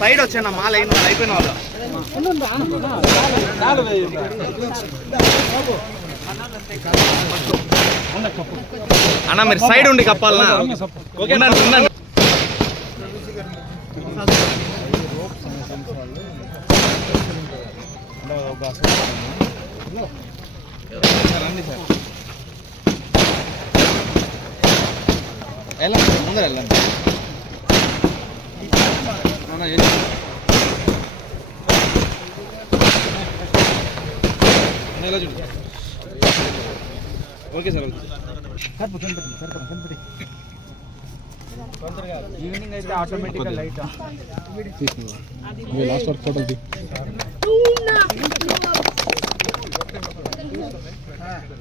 Side వచ్చాను? మా line అయిపోయిన వాళ్ళు. అన్న మీరు సైడ్ ఉండి కప్పాలనా? ఉండండి ఉండండి. రండి సార్. వెళ్ళండి ముందర వెళ్ళండి. ఓకే సార్ ఈవినింగ్ అయితే ఆటోమేటిక్గా లైట్ లాస్ట్ వర్క్ ఫోటో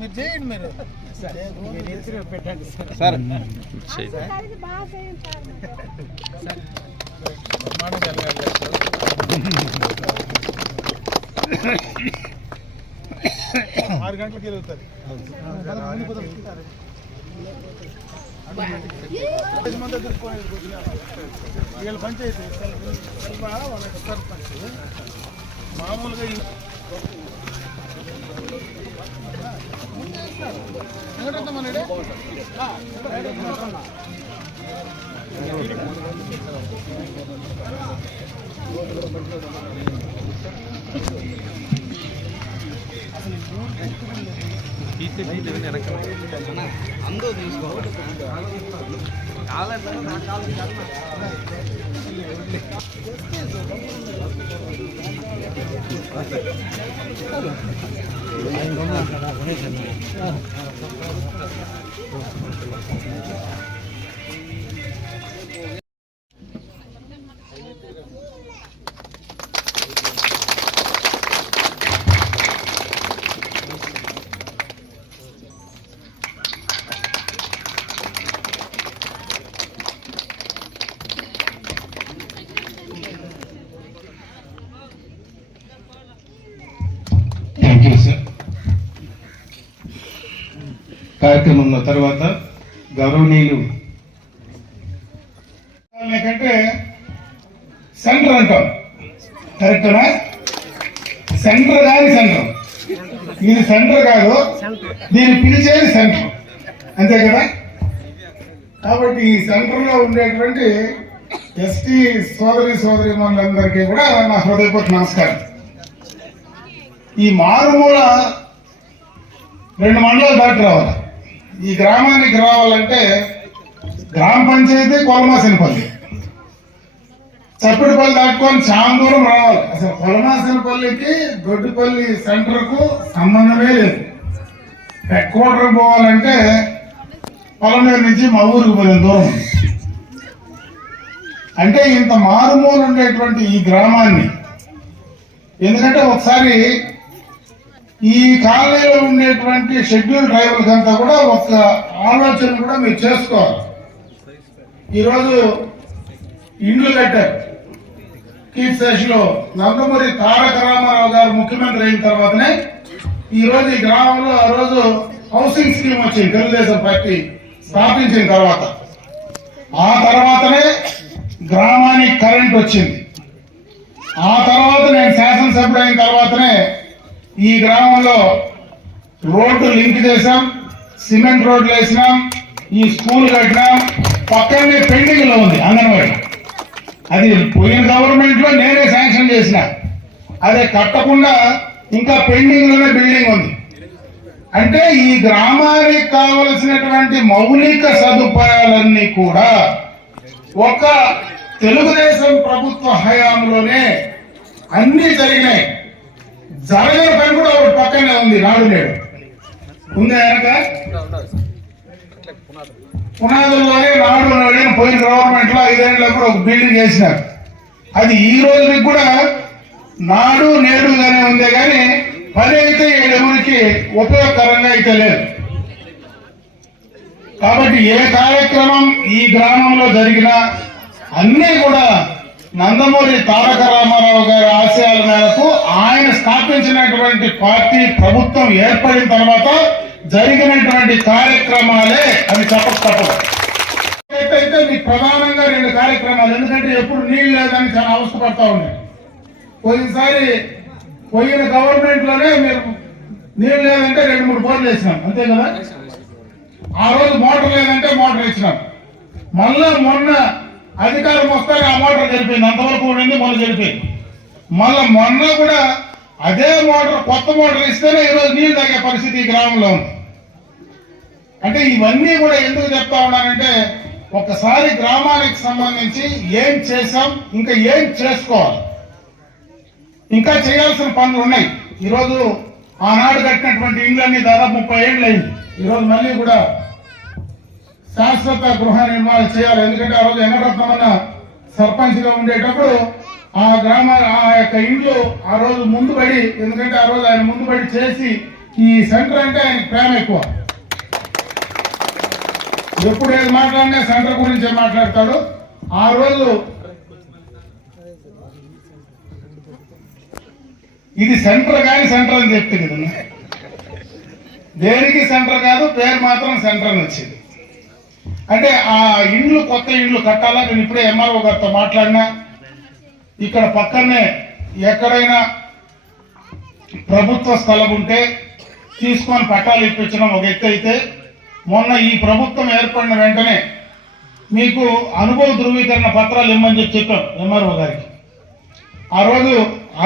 మీరు చేయండి మీరు. పెట్టండి సార్. ఆరు గంటలకు వెళ్తారు. వీళ్ళ పంచాయతీ మామూలుగా ఈ- ఎక్కడుందమ్మా నీడే? అందరూ తీసుకోవాలి కాలేదు నా కావాలి ああ、どうもありがとうございました。కార్యక్రమంలో తర్వాత గౌరవనీయులు. లేకంటే సెంటర్ అంటాం. కరెక్టనా? సెంటర్ కాని సెంటర్. ఇది సెంటర్ కాదు. దీన్ని పిలిచేది సెంటర్. అంతే కదా? కాబట్టి ఈ సెంటర్లో ఉండేటువంటి ఎస్టీ సోదరి సోదరి మనులందరికీ కూడా నా హృదయపూర్వక నమస్కారం. ఈ మారుమూల రెండు మండలాలు దాటి రావాలి. ఈ గ్రామానికి రావాలంటే గ్రామ పంచాయతీ కొలమాసినపల్లి చప్పిడిపల్లి దాటుకొని చాలా దూరం రావాలి. అసలు కొలమాసినపల్లికి దొడ్డిపల్లి సెంటర్కు సంబంధమే లేదు. హెడ్ పోవాలంటే పొలమేరు నుంచి మా ఊరికి పోయిన దూరం ఉంది. అంటే ఇంత మారుమూలు ఉండేటువంటి ఈ గ్రామాన్ని ఎందుకంటే ఒకసారి ఈ కాలనీలో ఉండేటువంటి షెడ్యూల్ డ్రైవర్లకు అంతా కూడా ఒక ఆలోచన కూడా మీరు చేసుకోవాలి. ఈరోజు ఇండ్లు కట్టారు. కీప్ శేషిలో నందమూరి తారక రామారావు గారు ముఖ్యమంత్రి అయిన తర్వాతనే ఈరోజు ఈ గ్రామంలో ఆ రోజు హౌసింగ్ స్కీమ్ వచ్చింది తెలుగుదేశం పార్టీ స్థాపించిన తర్వాత. ఆ తర్వాతనే గ్రామానికి కరెంట్ వచ్చింది ఆ తర్వాత నేను శాసనసభ్యుడు అయిన తర్వాతనే ఈ గ్రామంలో రోడ్డు లింక్ చేసాం సిమెంట్ రోడ్లు వేసినాం ఈ స్కూల్ కట్టినాం పక్కనే పెండింగ్లో ఉంది అంగన్వాడీ. అది పోయిన గవర్నమెంట్లో నేనే శాంక్షన్ చేసిన. అదే కట్టకుండా ఇంకా పెండింగ్లోనే బిల్డింగ్ ఉంది. అంటే ఈ గ్రామానికి కావలసినటువంటి మౌలిక సదుపాయాలన్నీ కూడా ఒక తెలుగుదేశం ప్రభుత్వ హయాంలోనే అన్నీ జరిగినాయి. జరగని పని కూడా ఒకటి పక్కనే ఉంది నాడు నేడు ఉందా వెనక? పునాదుల్లోనే నాడు నేడు పోయిన గవర్నమెంట్లో ఐదేళ్ళప్పుడు ఒక బిల్డింగ్ వేసినారు. అది ఈ రోజుకి కూడా నాడు నేడుగానే ఉందే కానీ పని అయితే ఎవరికి ఉపయోగకరంగా అయితే లేదు. కాబట్టి ఏ కార్యక్రమం ఈ గ్రామంలో జరిగినా అన్నీ కూడా నందమూరి తారక రామారావు గారి ఆశయాల మేరకు ఆయన స్థాపించినటువంటి పార్టీ ప్రభుత్వం ఏర్పడిన తర్వాత జరిగినటువంటి కార్యక్రమాలే అని చెప్పక తప్పదు. అయితే మీకు ప్రధానంగా రెండు కార్యక్రమాలు ఎందుకంటే ఎప్పుడు నీళ్ళు లేదని చాలా అవసరపడతా ఉన్నాయి. పోయినసారి పోయిన గవర్నమెంట్లోనే మీరు నీళ్ళు లేదంటే రెండు మూడు బోర్లు వేసినాం అంతే కదా? ఆ రోజు మోటార్ లేదంటే మోటార్ ఇచ్చినాం మళ్ళా మొన్న అధికారం వస్తానే ఆ మోటార్ జరిపింది. అంతవరకు ఉండింది మొన్న జరిపింది. మళ్ళా మొన్న కూడా అదే మోటార్ కొత్త మోటార్ ఇస్తేనే ఈరోజు నీళ్ళు తాగే పరిస్థితి ఈ గ్రామంలో ఉంది. అంటే ఇవన్నీ కూడా ఎందుకు చెప్తా ఉన్నానంటే ఒకసారి గ్రామానికి సంబంధించి ఏం చేసాం ఇంకా ఏం చేసుకోవాలి? ఇంకా చేయాల్సిన పనులు ఉన్నాయి. ఈరోజు ఆనాడు కట్టినటువంటి ఇండ్లన్నీ దాదాపు ముప్పై ఏళ్ళు అయింది. ఈరోజు మళ్ళీ కూడా శాశ్వత గృహ నిర్మాణం చేయాలి. ఎందుకంటే ఆ రోజు వెంకటరత్నమన్న సర్పంచ్గా ఉండేటప్పుడు ఆ గ్రామ ఆ యొక్క ఇండ్లు ఆ రోజు ముందు పడి ఎందుకంటే ఆ రోజు ఆయన ముందు పడి చేసి ఈ సెంటర్ అంటే ఆయన ప్రేమ ఎక్కువ. ఎప్పుడు ఏది మాట్లాడినా సెంటర్ గురించే మాట్లాడతాడు? ఆ రోజు ఇది సెంటర్ కానీ సెంటర్ అని చెప్తుంది కదా దేనికి సెంటర్ కాదు పేరు మాత్రం సెంటర్ అని వచ్చింది. అంటే ఆ ఇండ్లు కొత్త ఇండ్లు కట్టాలా? నేను ఇప్పుడే ఎంఆర్ఓ గారితో మాట్లాడినా. ఇక్కడ పక్కనే ఎక్కడైనా ప్రభుత్వ స్థలం ఉంటే తీసుకొని పట్టాలు ఇప్పించడం ఒక ఎత్తు అయితే మొన్న ఈ ప్రభుత్వం ఏర్పడిన వెంటనే మీకు అనుభవ ధృవీకరణ పత్రాలు ఇమ్మని చెప్పి చెప్పాం ఎంఆర్ఓ గారికి. ఆ రోజు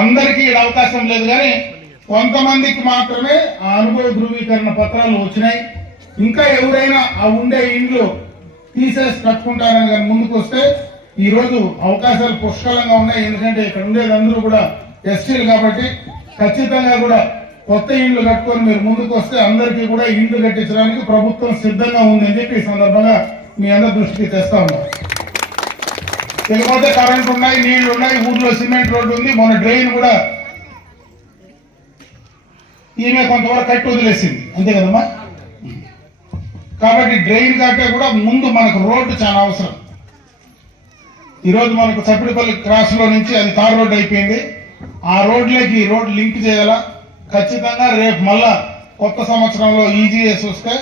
అందరికీ అవకాశం లేదు కానీ కొంతమందికి మాత్రమే ఆ అనుభవ ధృవీకరణ పత్రాలు వచ్చినాయి. ఇంకా ఎవరైనా ఆ ఉండే ఇండ్లు తీసేసి కట్టుకుంటారని కానీ ముందుకు వస్తే ఈ రోజు అవకాశాలు పుష్కలంగా ఉన్నాయి. ఎందుకంటే ఇక్కడ ఉండేదందరూ కూడా ఎస్టీలు కాబట్టి ఖచ్చితంగా కూడా కొత్త ఇండ్లు కట్టుకొని మీరు ముందుకు వస్తే అందరికీ కూడా ఇండ్లు కట్టించడానికి ప్రభుత్వం సిద్ధంగా ఉందని చెప్పి ఈ సందర్భంగా మీ అందరి దృష్టికి తెస్తా ఉన్నాం. లేకపోతే కరెంట్ ఉన్నాయి నీళ్ళు ఉన్నాయి ఊర్లో సిమెంట్ రోడ్డు ఉంది. మన డ్రైన్ కూడా ఈమె కొంతవరకు కట్టి వదిలేసింది. అంతే కదమ్మా? కాబట్టి డ్రైన్ కట్టే కూడా ముందు మనకు రోడ్డు చాలా అవసరం. ఈరోజు మనకు చప్పిడిపల్లి క్రాస్లో నుంచి అది తార్ రోడ్డు అయిపోయింది. ఆ రోడ్లకి ఈ రోడ్ లింక్ చేయాలా? ఖచ్చితంగా రేపు మళ్ళా కొత్త సంవత్సరంలో ఈజీఎస్ వస్తే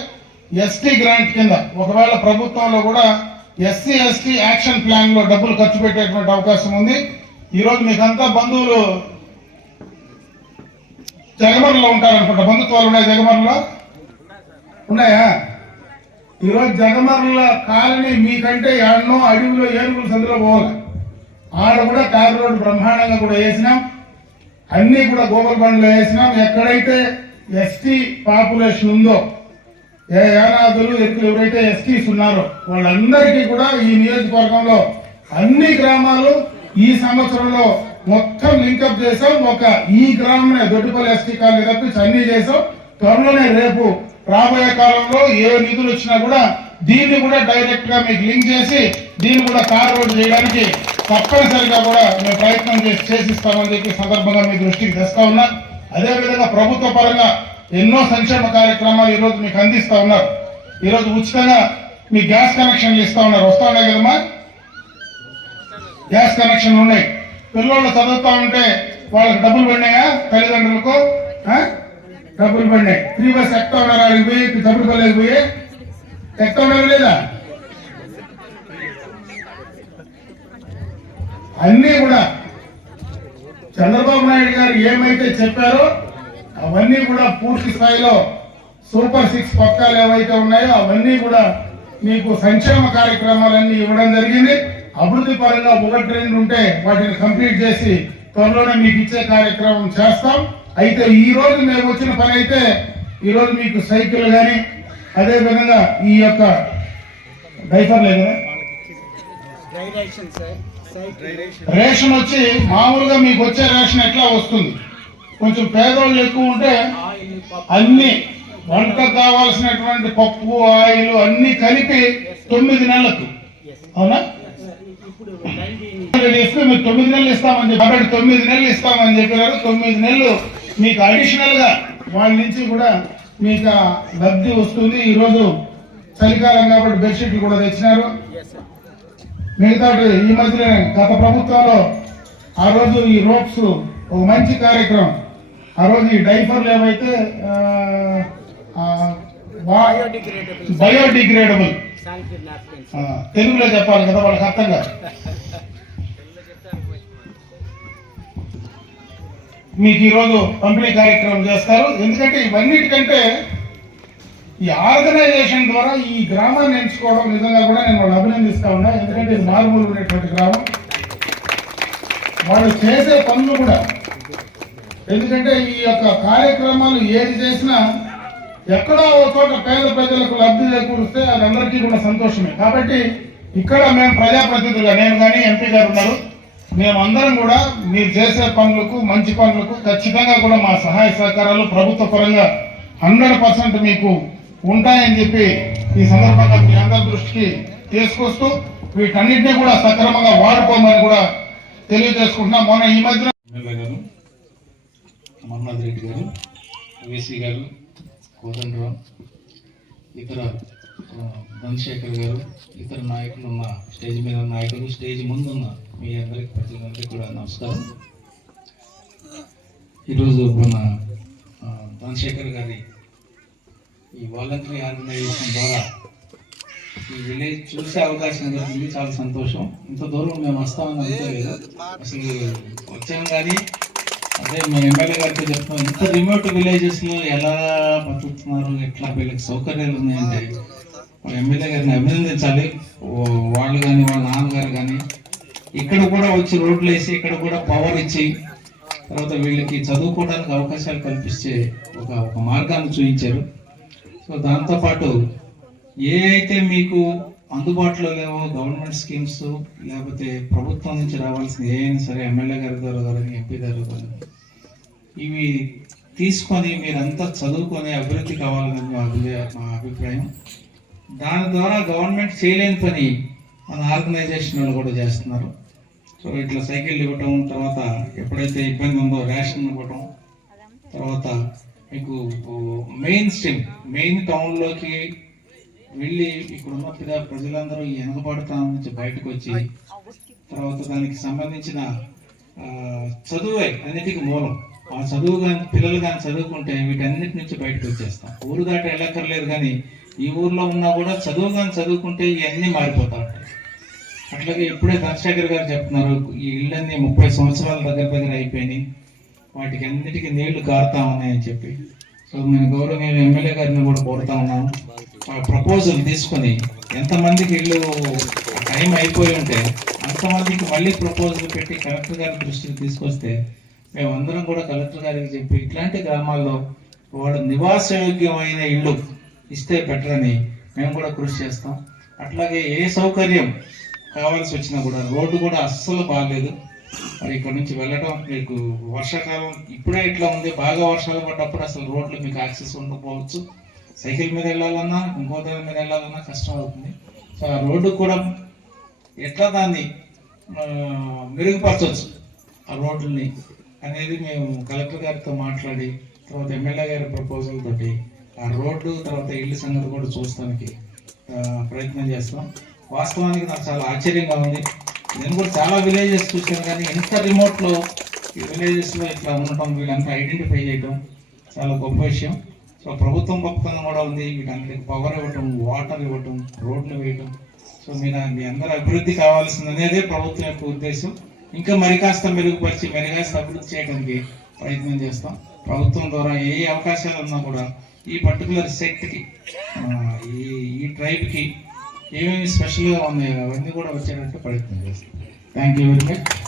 ఎస్టీ గ్రాంట్ కింద ఒకవేళ ప్రభుత్వంలో కూడా ఎస్సీ ఎస్టీ యాక్షన్ ప్లాన్లో డబ్బులు ఖర్చు పెట్టేటువంటి అవకాశం ఉంది. ఈరోజు మీకంతా బంధువులు జగమర్లో ఉంటారనుకుంటా. బంధుత్వాలు ఉన్నాయి జగమర్లో ఉన్నాయా? ఈరోజు జగమర్ల కాలనీ మీకంటే ఎన్నో అడవిలో ఏనుగులు సందులో పోవాలి. ఆడ కూడా తారు రోడ్డు బ్రహ్మాండంగా కూడా వేసినాం. అన్ని కూడా గోగుల బండ్లో వేసినాం. ఎక్కడైతే ఎస్టీ పాపులేషన్ ఉందో ఏ యానాదులు ఎక్కువ ఎవరైతే ఎస్టీస్ ఉన్నారో వాళ్ళందరికీ కూడా ఈ నియోజకవర్గంలో అన్ని గ్రామాలు ఈ సంవత్సరంలో మొత్తం లింకప్ చేసాం ఒక ఈ గ్రామమే దొడ్డిపల్లి ఎస్టీ కాలనీ తప్పించి అన్ని చేసాం త్వరలోనే రేపు రాబోయే కాలంలో ఏ నిధులు వచ్చినా కూడా దీన్ని కూడా డైరెక్ట్గా మీకు లింక్ చేసి దీన్ని కూడా కార్ రోడ్డు చేయడానికి తప్పనిసరిగా కూడా మేము ప్రయత్నం చేసి చేసిస్తామని చెప్పి సందర్భంగా మీ దృష్టికి తెస్తా ఉన్నా. అదేవిధంగా ప్రభుత్వ పరంగా ఎన్నో సంక్షేమ కార్యక్రమాలు ఈరోజు మీకు అందిస్తా ఉన్నారు. ఈరోజు ఉచితంగా మీ గ్యాస్ కనెక్షన్లు ఇస్తా ఉన్నారు. వస్తా ఉన్నాయి కదమ్మా? గ్యాస్ కనెక్షన్లు ఉన్నాయి. పిల్లలు చదువుతా ఉంటే వాళ్ళకి డబ్బులు పడినాయా? తల్లిదండ్రులకు? ఆ? డబ్బులు పడినాయి త్రీ బస్ ఎక్కడ ఉన్నారు అడిగి పోయి చదువుకోలేక పోయి ఎక్కడ ఉన్నారు లేదా? అన్నీ కూడా చంద్రబాబు నాయుడు గారు ఏమైతే చెప్పారో అవన్నీ కూడా పూర్తి స్థాయిలో సూపర్ సిక్స్ పక్కాలు ఏవైతే ఉన్నాయో అవన్నీ కూడా మీకు సంక్షేమ కార్యక్రమాలన్నీ ఇవ్వడం జరిగింది. అభివృద్ధి పరంగా ఒకటి రెండు ఉంటే వాటిని కంప్లీట్ చేసి త్వరలోనే మీకు ఇచ్చే కార్యక్రమం చేస్తాం. అయితే ఈ రోజు మేము వచ్చిన పని అయితే ఈ రోజు మీకు సైకిల్ కానీ అదే విధంగా ఈ యొక్క డైఫర్ లేదు కదా? రేషన్ వచ్చి మామూలుగా మీకు వచ్చే రేషన్ ఎట్లా వస్తుంది? కొంచెం పేదోళ్ళు ఎక్కువ ఉంటే అన్ని వంట కావాల్సినటువంటి పప్పు ఆయిల్ అన్ని కలిపి తొమ్మిది నెలలకు. అవునా? ఇస్తే మీరు తొమ్మిది నెలలు ఇస్తామని చెప్పి తొమ్మిది నెలలు ఇస్తామని చెప్పినారు. తొమ్మిది నెలలు మీకు అడిషనల్గా వాళ్ళ నుంచి కూడా మీకు లబ్ధి వస్తుంది. ఈ రోజు చలికాలం కాబట్టి బెడ్షీట్లు కూడా తెచ్చినారు. మిగతా ఈ మధ్యనే గత ప్రభుత్వంలో ఆ రోజు ఈ రోప్స్ ఒక మంచి కార్యక్రమం. ఆ రోజు ఈ డైఫర్లు ఏవైతే బయోడిగ్రేడబుల్ తెలుగులో చెప్పాలి కదా వాళ్ళకి అర్థం కాదు. మీకు ఈరోజు పంపిణీ కార్యక్రమం చేస్తారు. ఎందుకంటే ఇవన్నిటికంటే ఈ ఆర్గనైజేషన్ ద్వారా ఈ గ్రామాన్ని ఎంచుకోవడం నిజంగా కూడా నేను వాళ్ళు అభినందిస్తా ఉన్నా. ఎందుకంటే ఇది మారుమూలు ఉండేటువంటి గ్రామం. వాళ్ళు చేసే పనులు కూడా ఎందుకంటే ఈ యొక్క కార్యక్రమాలు ఏది చేసినా ఎక్కడో ఒక చోట పేద ప్రజలకు లబ్ధి చేకూరిస్తే అది అందరికీ కూడా సంతోషమే. కాబట్టి ఇక్కడ మేము ప్రజాప్రతినిధులు నేను కానీ ఎంపీ గారు ఉన్నారు. మేమందరం కూడా మీరు చేసే పనులకు మంచి పనులకు ఖచ్చితంగా కూడా మా సహాయ సహకారాలు ప్రభుత్వ పరంగా హండ్రెడ్ పర్సెంట్ మీకు ఉంటాయని చెప్పి ఈ సందర్భంగా మీ అందరి దృష్టికి తీసుకొస్తూ వీటన్నిటినీ కూడా సక్రమంగా వాడుకోమని కూడా తెలియజేసుకుంటున్నాం. మొన్న ఈ మధ్యన గారు అమర్నాథ్ రెడ్డి గారు వేసీ గారు కోదండరావు ఇతర చంద్రశేఖర్ గారు ఇతర నాయకులు ఉన్న స్టేజ్ మీద నాయకులు స్టేజ్ ముందు ఉన్న మీ అందరికి అందరికీ కూడా నమస్కారం. ఈరోజు మన ఆ, గారి ఈ వాలంటరీ ఆర్గనైజేషన్ ద్వారా ఈ విలేజ్ చూసే అవకాశం దొరికింది చాలా సంతోషం. ఇంత దూరం మేము వస్తామని అనుకోలేదు. అసలు వచ్చాం కానీ అదే మా ఎమ్మెల్యే గారితో చెప్తాం ఇంత రిమోట్ విలేజెస్లో ఎలా బతుకుతున్నారు? ఎట్లా వీళ్ళకి సౌకర్యాలు ఉన్నాయంటే మా ఎమ్మెల్యే గారిని అభినందించాలి. వాళ్ళు కానీ వాళ్ళ నాన్నగారు కానీ ఇక్కడ కూడా వచ్చి రోడ్లు వేసి ఇక్కడ కూడా పవర్ ఇచ్చి తర్వాత వీళ్ళకి చదువుకోవడానికి అవకాశాలు కల్పించే ఒక ఒక మార్గాన్ని చూపించారు. సో దాంతోపాటు ఏ అయితే మీకు అందుబాటులో లేవో గవర్నమెంట్ స్కీమ్స్ లేకపోతే ప్రభుత్వం నుంచి రావాల్సిన ఏమైనా సరే ఎమ్మెల్యే గారి ద్వారా కానీ ఎంపీ ద్వారా కానీ ఇవి తీసుకొని మీరంతా చదువుకొని అభివృద్ధి కావాలని మా మా అభిప్రాయం. దాని ద్వారా గవర్నమెంట్ చేయలేని పని మన ఆర్గనైజేషన్ వాళ్ళు కూడా చేస్తున్నారు. సో ఇట్లా సైకిల్ ఇవ్వటం తర్వాత ఎప్పుడైతే ఇబ్బంది ఉందో రేషన్ ఇవ్వటం తర్వాత మీకు మెయిన్ స్ట్రీమ్ మెయిన్ టౌన్లోకి వెళ్ళి ఇక్కడ ఉన్న పిల్ల ప్రజలందరూ ఈ వెనకబడతాం నుంచి బయటకు వచ్చి తర్వాత దానికి సంబంధించిన చదువే అన్నిటికీ మూలం. ఆ చదువు కానీ పిల్లలు కానీ చదువుకుంటే వీటన్నిటి నుంచి బయటకు వచ్చేస్తాం. ఊరు దాటి వెళ్ళక్కర్లేదు కానీ ఈ ఊర్లో ఉన్నా కూడా చదువు కానీ చదువుకుంటే ఇవన్నీ మారిపోతా ఉంటాయి. అట్లాగే ఇప్పుడే రాజశేఖర్ గారు చెప్తున్నారు ఈ ఇళ్ళన్నీ ముప్పై సంవత్సరాల దగ్గర దగ్గర అయిపోయినాయి. వాటికి అన్నిటికీ నీళ్ళు కారుతా ఉన్నాయని చెప్పి. సో నేను గౌరవనీయులు ఎమ్మెల్యే గారిని కూడా కోరుతా ఉన్నాను. ఆ ప్రపోజల్ తీసుకొని ఎంతమందికి ఇల్లు టైం అయిపోయి ఉంటే అంతమందికి మళ్ళీ ప్రపోజల్ పెట్టి కలెక్టర్ గారి దృష్టికి తీసుకొస్తే మేమందరం కూడా కలెక్టర్ గారికి చెప్పి ఇట్లాంటి గ్రామాల్లో వాడు నివాసయోగ్యమైన ఇల్లు ఇస్తే బెటర్ అని మేము కూడా కృషి చేస్తాం. అట్లాగే ఏ సౌకర్యం కావాల్సి వచ్చినా కూడా రోడ్డు కూడా అస్సలు బాగాలేదు మరి ఇక్కడ నుంచి వెళ్ళటం మీకు వర్షాకాలం ఇప్పుడే ఇట్లా ఉంది. బాగా వర్షాలు పడ్డప్పుడు అసలు రోడ్లు మీకు యాక్సెస్ ఉండకపోవచ్చు. సైకిల్ మీద వెళ్ళాలన్నా ఇంకో దాని మీద వెళ్ళాలన్నా కష్టం అవుతుంది. సో ఆ రోడ్డు కూడా ఎట్లా దాన్ని మెరుగుపరచవచ్చు ఆ రోడ్లని అనేది మేము కలెక్టర్ గారితో మాట్లాడి తర్వాత ఎమ్మెల్యే గారి ప్రపోజల్ తోటి ఆ రోడ్డు తర్వాత ఇల్లు సంగతి కూడా చూస్తానికి ప్రయత్నం చేస్తాం. వాస్తవానికి నాకు చాలా ఆశ్చర్యంగా ఉంది. నేను కూడా చాలా విలేజెస్ చూశాను కానీ ఎంత రిమోట్లో ఈ విలేజెస్లో ఇట్లా ఉండటం వీళ్ళంతా ఐడెంటిఫై చేయడం చాలా గొప్ప విషయం. సో ప్రభుత్వం గొప్పతనం కూడా ఉంది. వీటన్నిటికి పవర్ ఇవ్వటం వాటర్ ఇవ్వటం రోడ్లు వేయటం. సో మీరు మీ అందరూ అభివృద్ధి కావాల్సింది అనేదే ప్రభుత్వం యొక్క ఉద్దేశం. ఇంకా మరి కాస్త మెరుగుపరిచి మరి కాస్త అభివృద్ధి చేయడానికి ప్రయత్నం చేస్తాం. ప్రభుత్వం ద్వారా ఏ అవకాశాలు ఉన్నా కూడా ఈ పర్టికులర్ సెక్ట్కి ఈ ఈ ట్రైబ్కి ఏమేమి స్పెషల్గా ఉన్నాయో అవన్నీ కూడా వచ్చేటట్టు ప్రయత్నం చేస్తాం థ్యాంక్ యూ వెరీ మచ్